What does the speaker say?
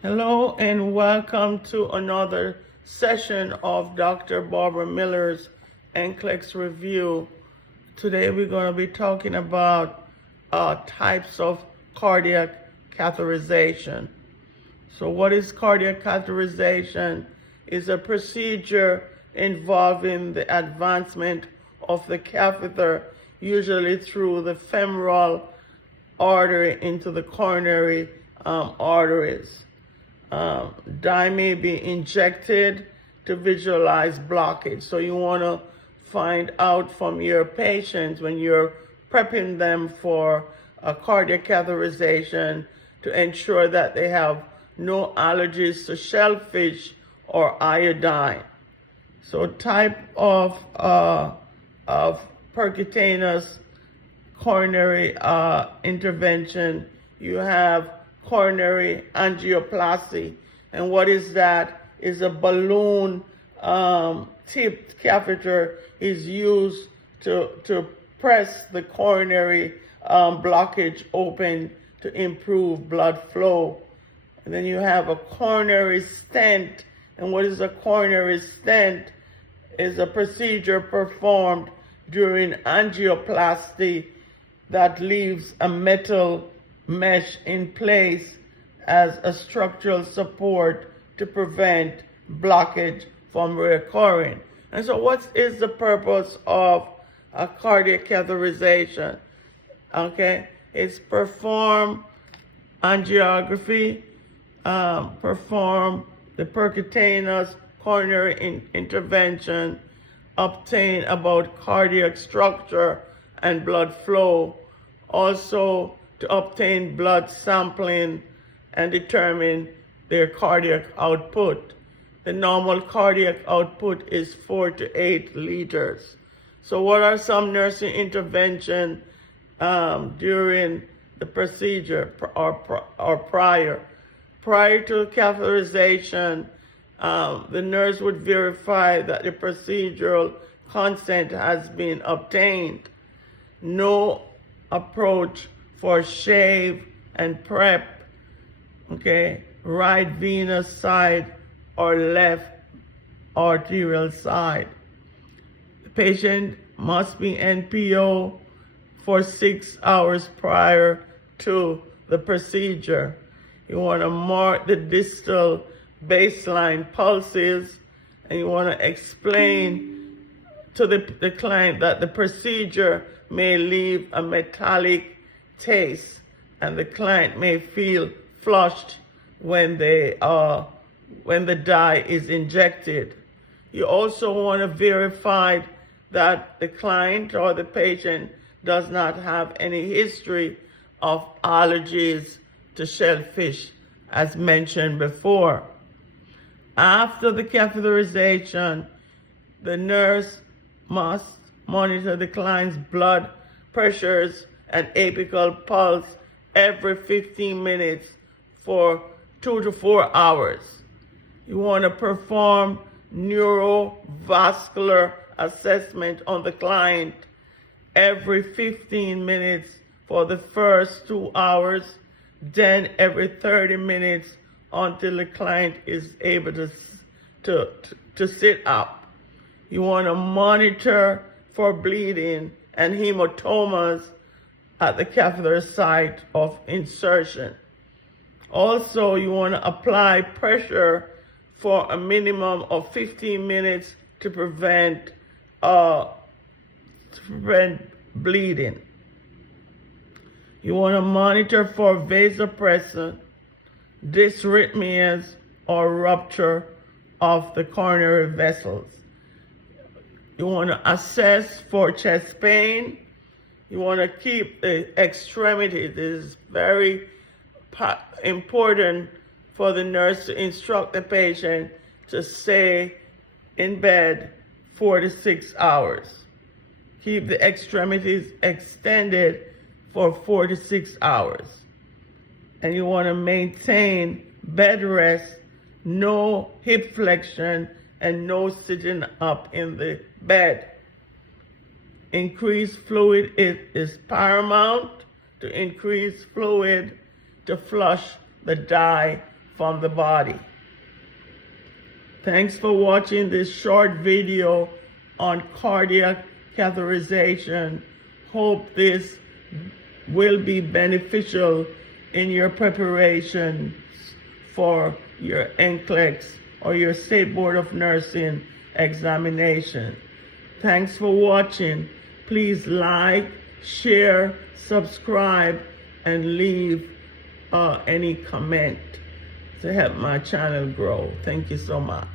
Hello and welcome to another session of Dr. Barbara Miller's NCLEX review. Today we're going to be talking about types of cardiac catheterization. So what is cardiac catheterization? It's a procedure involving the advancement of the catheter, usually through the femoral artery into the coronary arteries. Dye may be injected to visualize blockage. So you want to find out from your patients when you're prepping them for a cardiac catheterization to ensure that they have no allergies to shellfish or iodine. So type of percutaneous coronary intervention, you have coronary angioplasty. And what is that? Is a balloon tipped catheter is used to press the coronary blockage open to improve blood flow. And then you have a coronary stent. And what is a coronary stent? Is a procedure performed during angioplasty that leaves a metal mesh in place as a structural support to prevent blockage from reoccurring. And so what is the purpose of a cardiac catheterization? Okay, it's perform angiography, perform the percutaneous coronary intervention, obtain about cardiac structure and blood flow, also to obtain blood sampling and determine their cardiac output. The normal cardiac output is 4 to 8 liters. So what are some nursing intervention during the procedure or prior? Prior to catheterization, the nurse would verify that the procedural consent has been obtained. No approach for shave and prep, okay, right venous side or left arterial side. The patient must be NPO for 6 hours prior to the procedure. You want to mark the distal baseline pulses, and you want to explain to the client that the procedure may leave a metallic taste, and the client may feel flushed when the dye is injected. You also want to verify that the client or the patient does not have any history of allergies to shellfish, as mentioned before. After the catheterization, the nurse must monitor the client's blood pressures and apical pulse every 15 minutes for 2 to 4 hours. You want to perform neurovascular assessment on the client every 15 minutes for the first 2 hours, then every 30 minutes until the client is able to sit up. You want to monitor for bleeding and hematomas at the catheter site of insertion. Also, you want to apply pressure for a minimum of 15 minutes to prevent bleeding. You want to monitor for vasopressin, dysrhythmias, or rupture of the coronary vessels. You want to assess for chest pain. You want to keep the extremities. It is very important for the nurse to instruct the patient to stay in bed 4 to 6 hours. Keep the extremities extended for 4 to 6 hours. And you want to maintain bed rest, no hip flexion, and no sitting up in the bed. Increased fluid is paramount to increase fluid to flush the dye from the body. Thanks for watching this short video on cardiac catheterization. Hope this will be beneficial in your preparation for your NCLEX or your State Board of Nursing examination. Thanks for watching. Please like, share, subscribe, and leave any comment to help my channel grow. Thank you so much.